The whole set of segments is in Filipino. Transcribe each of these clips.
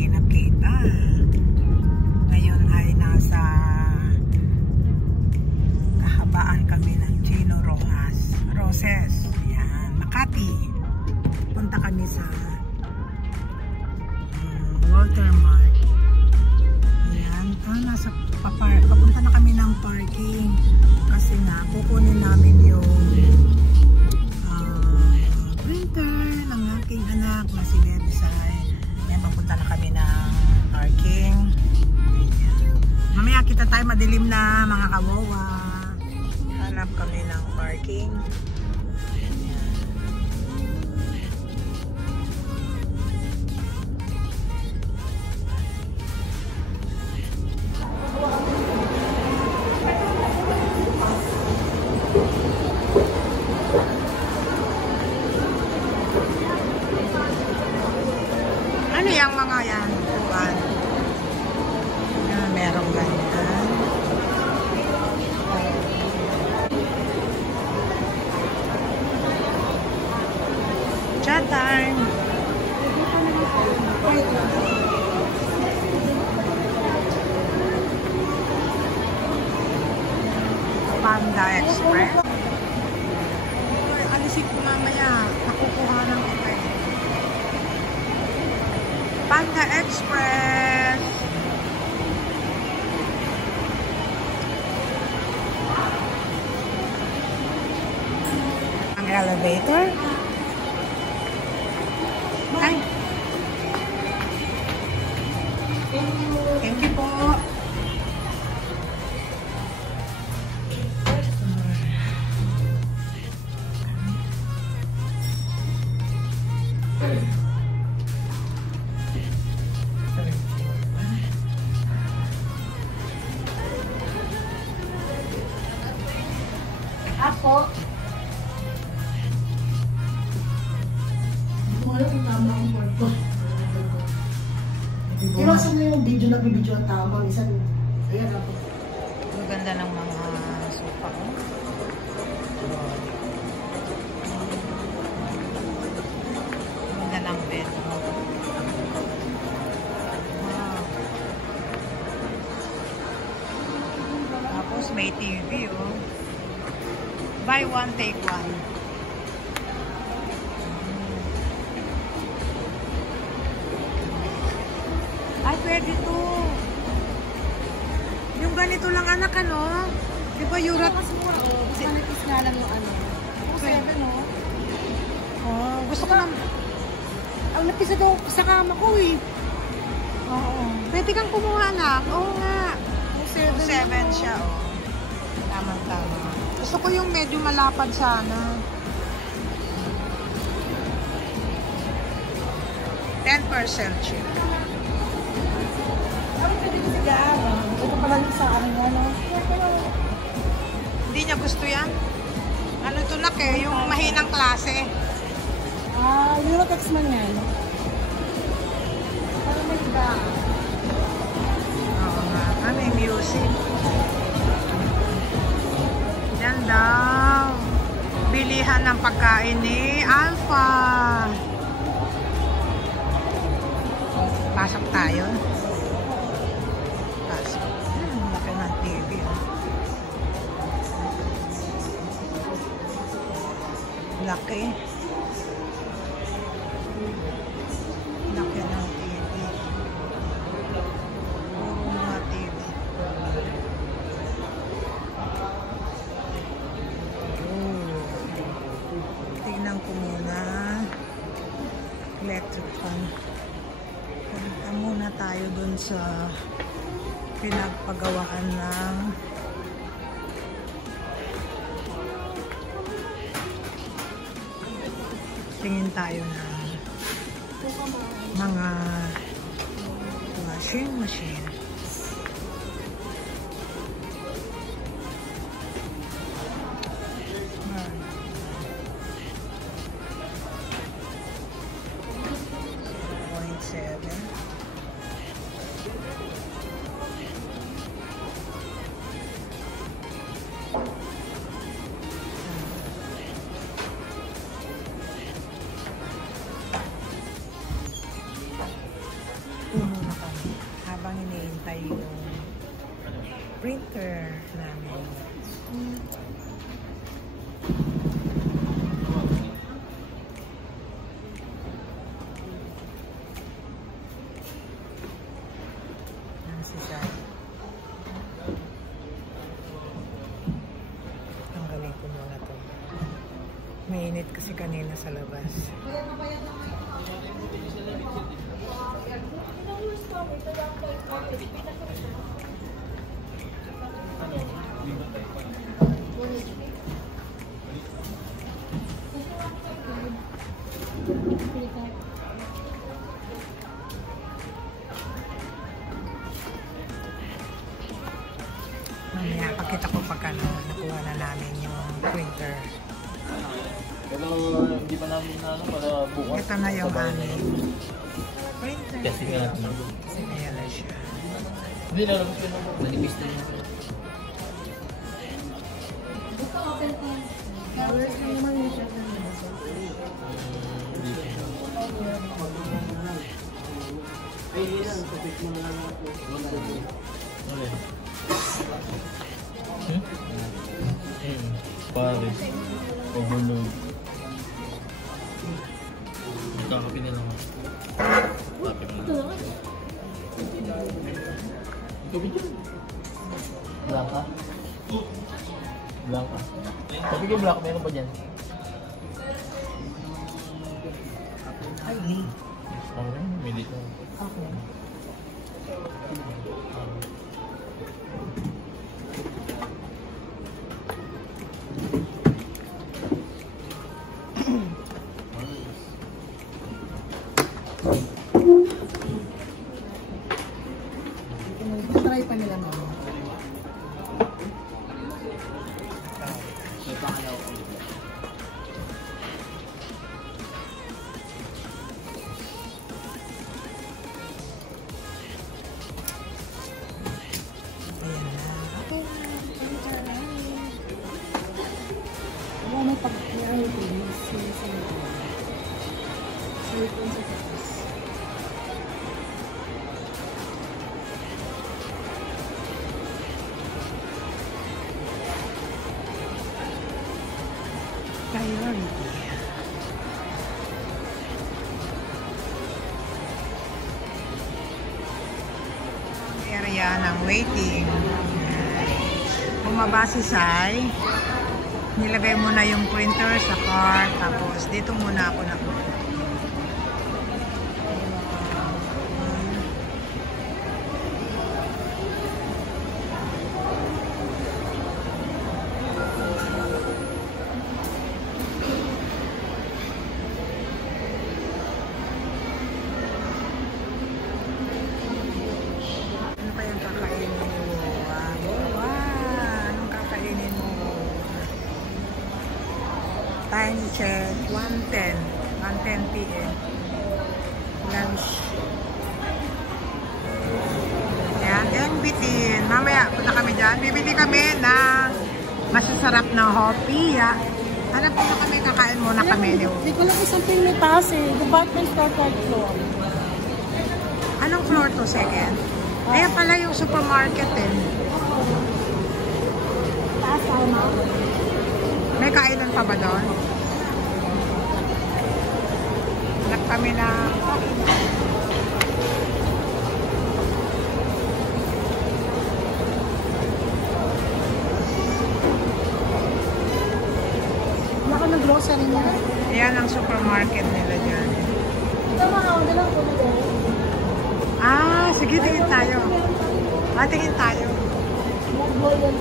hindi nakita. Ngayon ay nasa kahabaan kami ng Chino Roses. Yan, Makati. Punta kami sa Walter Mart. Ayan, papunta na kami ng parking kasi nga kukunin namin yung printer ng aking anak na si Nebsay. Ayan, papunta na kami ng parking. Ayan. Mamaya kita tayo, madilim na mga kawawa. Hanap kami ng parking. Ano yung mga yan? Tuwan. Merong ganyan. Chat time. Panda Express. Alisin ko mamaya. Nakukuha ng kita. Panda Express. Ang elevator. Ay. Thank you po. Ako. Hindi mo alam kung tama ang word ko. Iwasan mo yung video na bibidyo ang tama. Minsan, ayan ako. Ang ganda ng mga sofa ko. Ang ganda ng bed. Wow. Tapos may TV, oh. Buy one, take one. Ay, pwede to. Yung ganito lang anak, ano? Di ba Europe? Mas mura, oh. Kasi manipis nga lang yung ano. 7, oh. Oh, gusto ko lang. Ang napis na daw sa kama ko, eh. Oo. Pwede kang kumuha, anak. Oo nga. 7 siya, oh. Tama-tama. Gusto ko yung medyo malapad sana. 10% siya. Ano pwede ko siya? Ito pala yung sa akin, ano? Hindi niya gusto yan. Ano ito nak eh, yung mahinang klase. Eurotex man yan. Parang may iba. Oo nga, may music. Yan daw. Bilihan ng pagkain ni Alpha. Pasok tayo. Pasok. Laki ng TV. Oh. Laki. Laki ng TV. Puro mga TV. Tingnan ko muna. Electric fan. Punta muna tayo dun sa pinagpagawaan ng tingin tayo ng mga washing machine. Mainit kasi kanina sa labas. Mamaya, pakita ko pagka nakuha na namin yung printer. Pero hindi pa namin na ano para bukas. Ito na yung aming printer. Kasi nga Kasi ayan na siya. hindi na lang sila mo. Nanipis na yun. Ay, hindi lang. Kapit mo na lang ako. Paris. Overload. Magkakapin nila mo. Tapin mo na. Kapit yun. Blanca? Blanca. Sabi kayo Blanca, meron pa dyan? Ay, Okay, may dito. okay. Try pa nila mama. Wala may pag-clear din. Silicone sa taas. Priority. Area ng waiting. Bumaba si Sai. Nilagay mo na yung printer sa car. Tapos dito muna ako na. Ano pa yung kakainin mo? Anong kakainin mo? Time check, 1:10 p.m. Lunch. Yan, yung bitin. Mamaya, punta kami dyan. Bibili kami ng masasarap na hopia. Hanap po na kami, kakain muna kami. Hindi ko lang isang may taas eh. Department store, third floor. Anong floor to, second? Ayan pala yung supermarket eh. Taas ako. May kainan pa ba doon? Hanap kami na Wala ka ng grocery niya. Ayan ang supermarket nila dyan. Ito mga ako lang ko na doon. Ah, sige, tingin tayo. Tingin tayo. Mag-loyal.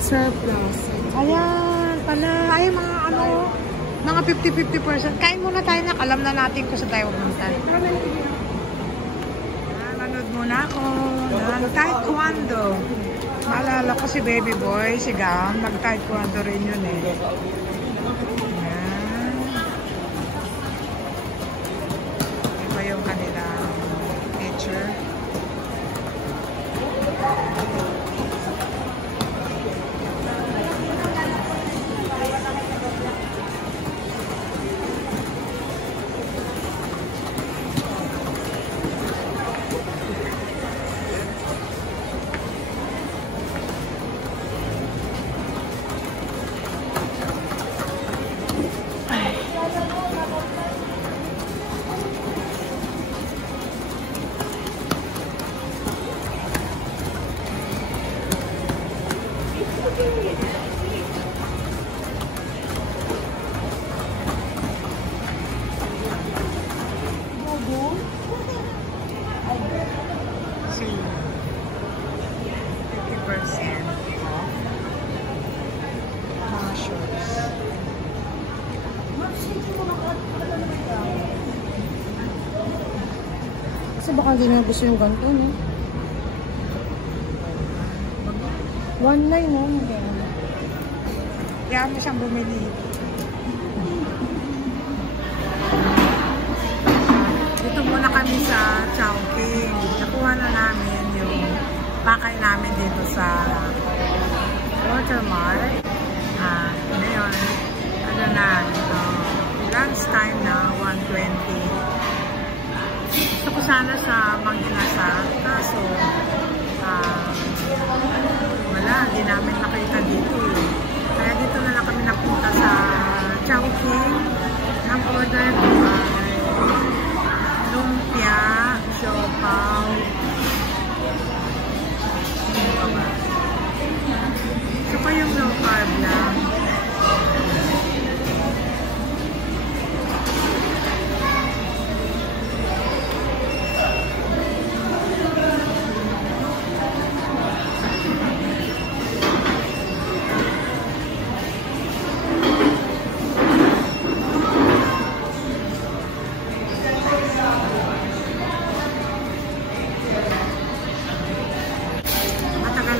Surplus. Ayan pala. Ay, mga ano, mga 50-50%. Kain muna tayo na. Alam na natin kung saan tayo pumunta. Manood muna ako. Taekwondo. Maalala ko si baby boy, si Gam. Nag-taekwondo rin yun eh. Ayan. Iba yung kanilang teacher. Kasi baka hindi na gusto yung ganito, no? 1.9, no? Kaya mo siyang bumili. Dito muna kami sa Chowking. Nakuha na namin yung pakay namin dito sa Watermark. Ngayon, ano na, lunch time na, 1:20. Gusto ko sana sa Manginasal, kaso wala, hindi namin nakita dito eh. Kaya dito na lang kami napunta sa Chowking. Ang order ko ay lumpia, siopaw, ito pa yung low carb lang.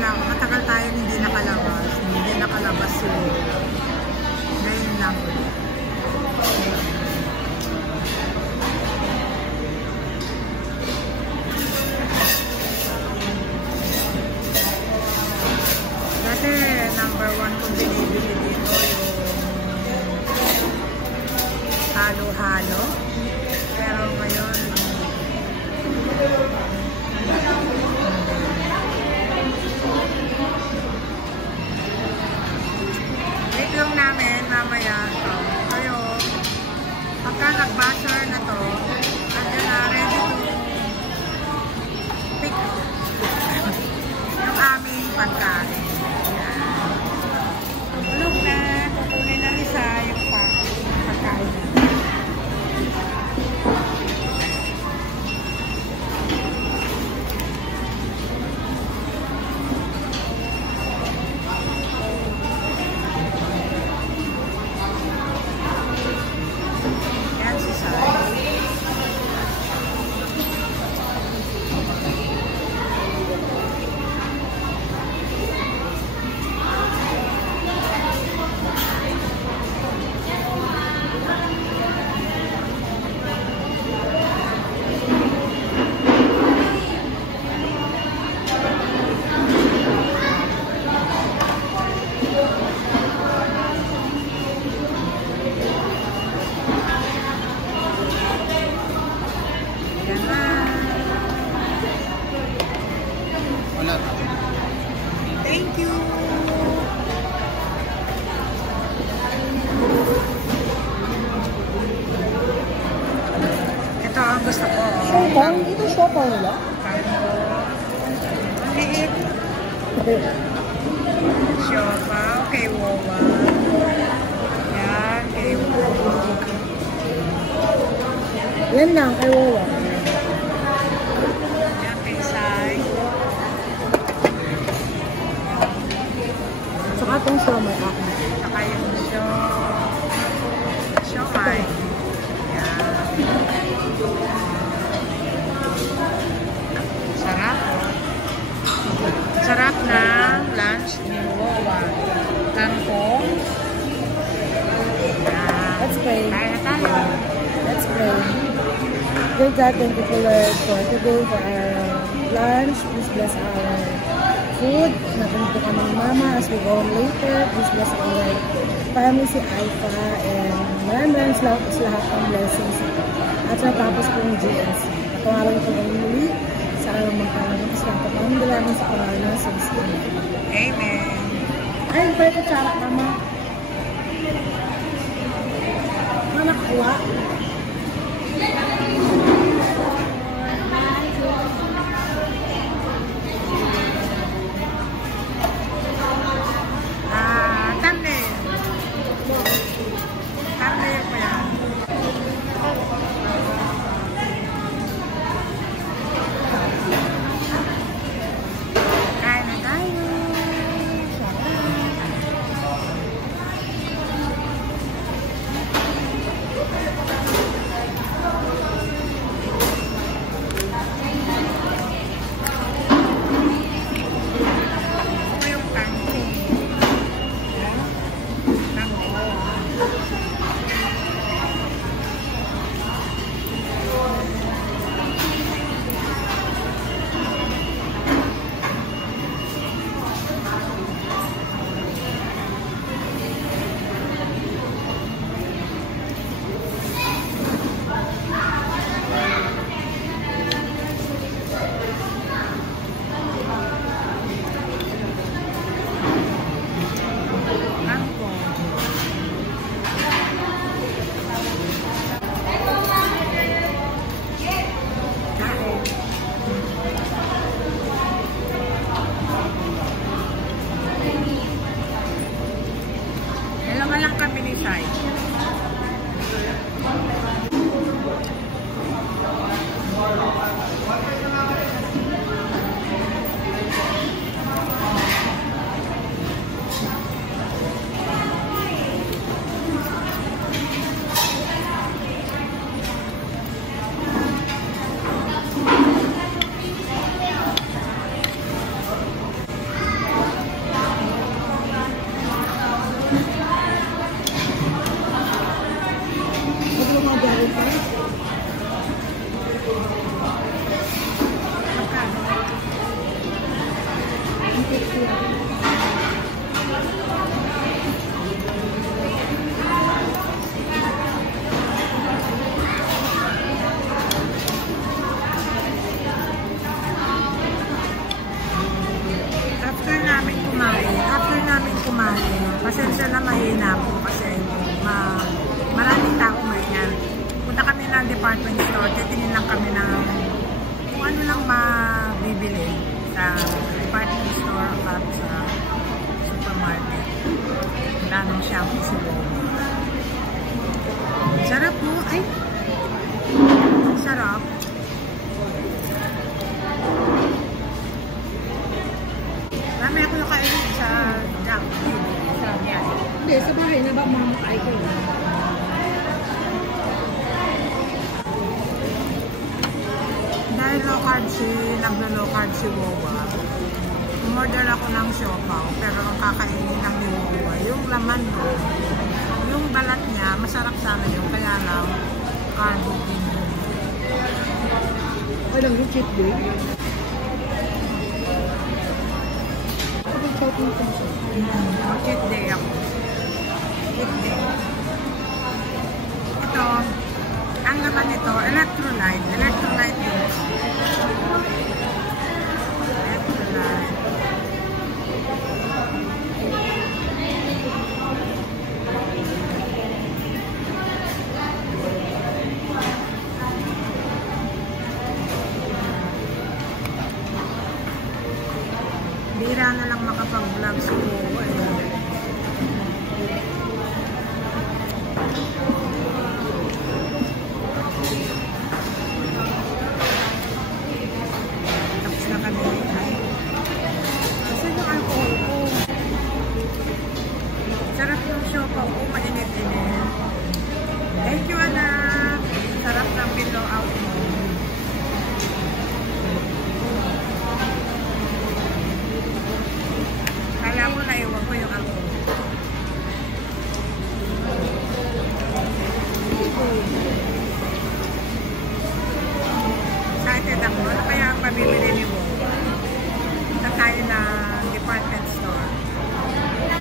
Matagal tayo hindi nakalabas yung ngayon lang ulit. Dati number 1 kong binibili dito yung halo-halo, pero ngayon lang namin mamaya ito. Kayo, pagka nag-buzzer na to, andyan na ready to pick yung aming pagkain. Tulog na, kukunin na Lisa yung pagkain. Thank you. Ito ang gusto ko. Siopaw? Ito siopaw nila? Liit. Siopaw kay Wawa. Yan, kay Wawa. Yan lang, kay Wawa. Yan, kay Sai. Saka itong siomay ako. Saka yung siomay. Yan. Sarap. Sarap na lunch ni Wawa. Kangkong. Let's pray. Kaya na tayo. Let's pray. Dear God, thank you for Lord for today, for our lunch. Please bless our food. Napunto kami ni Mama as we go home later. Please bless our family, si Aifa, and maraming salamat sa lahat ng blessings. At natapos po yung GNC. Pangalan ko kami muli sa alam magkakaroon sa kapamilalaman sa pangalan ng Jesus. Amen. Ay, pwede ka tsara, Mama. Mana kuha? After namin kumain, pasensya na mahina po kasi maraming tao ngayon. Punta kami ng department store, titingin lang kami ng kung ano lang mabibili sa department store at sa supermarket. Wala nang shampoo siguro. Sarap po. Ay! Sarap. Marami ako nakainin sa junk food. Hindi, sa bahay na ba mamakain ko yun? Dahil naglo-low carb si Wawa, umorder ako ng siopaw, pero ang kakainin lang ni Wawa, yung laman ko, yung balat niya, masarap sana yun, kaya lang, carbo din yun. Walang cheat day. Cheat day ako. Cheat day. Ito, ang laman nito, electrolyte. Electrolyte yun. Electrolyte. Bira na lang makapag-vlog sa buo eh. Tapos na kami. Kasi yung alcohol ko. Sarap yung siopaw ko, mainit-init. Thank you, anak. Sarap ng pillow out mo. Kala mo na iwan ko yung alcohol. Excited ako. Ano kaya ang pabibili ni mo? Punta tayo ng department store.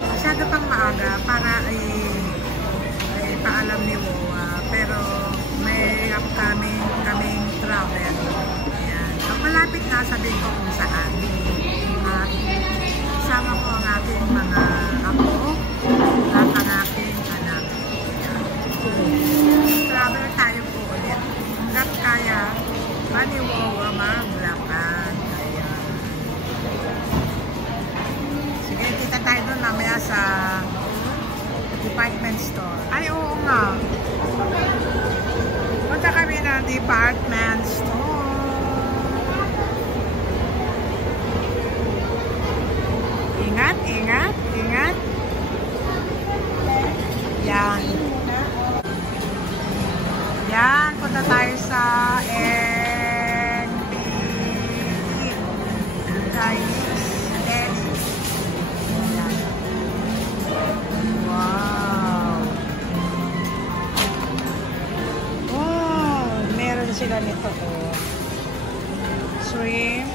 Masyado pang maaga para ay paalam ni Wawa. Pero may upcoming kaming travel. Ayan. Pag malapit na, sabihin ko kung saan. At kasama ko ang aking mga apo at ang aking anak. Travel tayo po ulit. Hanggat kaya, maniwawa maglakad. Ayan. Sige, kita tayo doon mamaya sa department store. Ay, oo nga. Punta kami ng department store. Ingat, ingat, ingat. Yan. Yan, punta tayo sa NBE. Guys, Dennis. Yan. Wow. Wow, meron sila nito. Oh. Shrimp.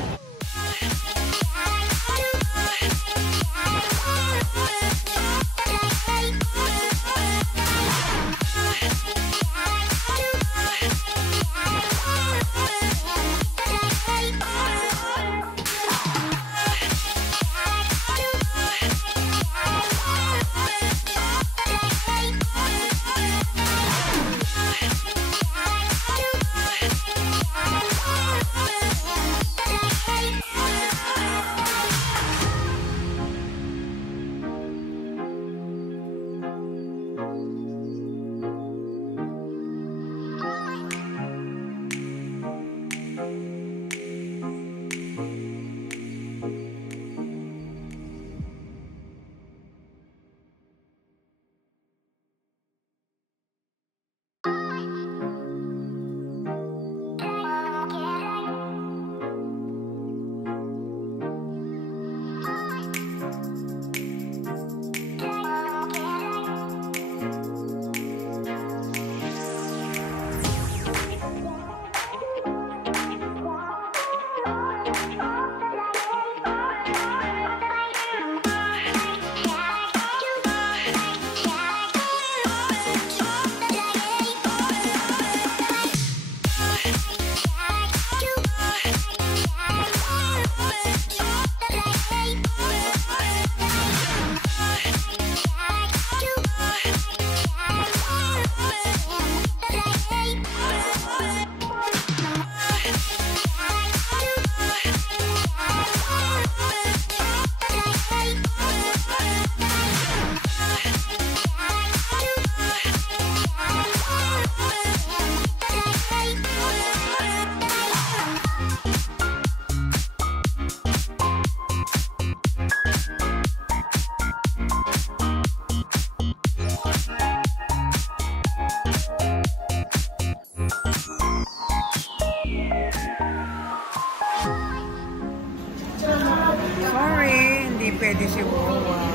pwede si Wawa.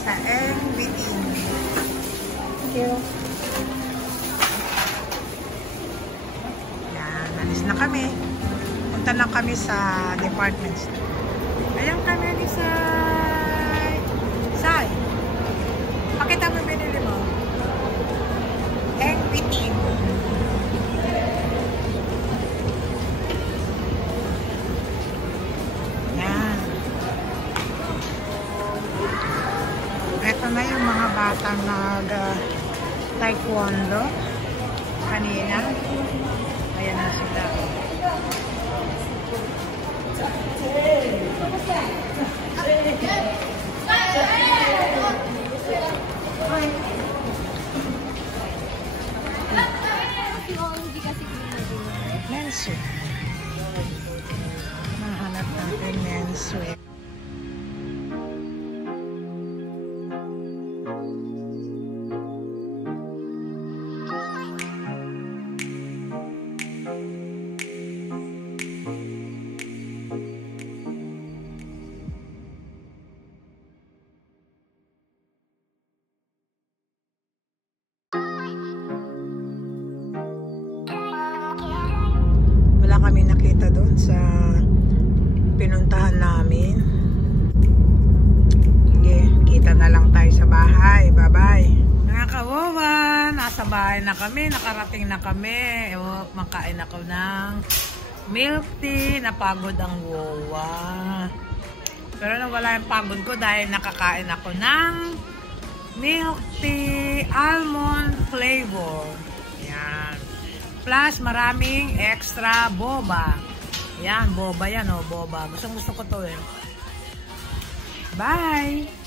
Sa NBT. Thank you. Yan, alis na kami. Punta lang kami sa department store. Ayan kami ni Sai. Sai, pakita mo binili mo. NBT. Ito na yung mga batang nag-taekwondo kanina. Ayan na sila. Menswear. Mahanap natin menswear. Kami nakita doon sa pinuntahan namin. Okay, kita na lang tayo sa bahay. Bye-bye. Mga kawawa, nasa bahay na kami. Nakarating na kami. Makain ako ng milk tea. Napagod ang wawa. Pero nawala yung pagod ko dahil nakakain ako ng milk tea almond flavor. Yan. Plus, maraming extra boba. Yan, boba yan, oh, boba. Gusto ko to eh. Bye!